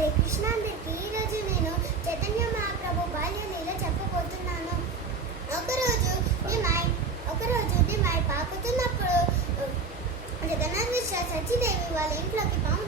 హరే కృష్ణ అందరికీ. ఈరోజు నేను చైతన్య మహాప్రభు బాల్యలీల చెప్పబోతున్నాను. ఒకరోజు నిమ్మాయి పాకుతున్నప్పుడు జగన్నాథ్ మిశ్రా సచిదేవి వాళ్ళ ఇంట్లోకి పాము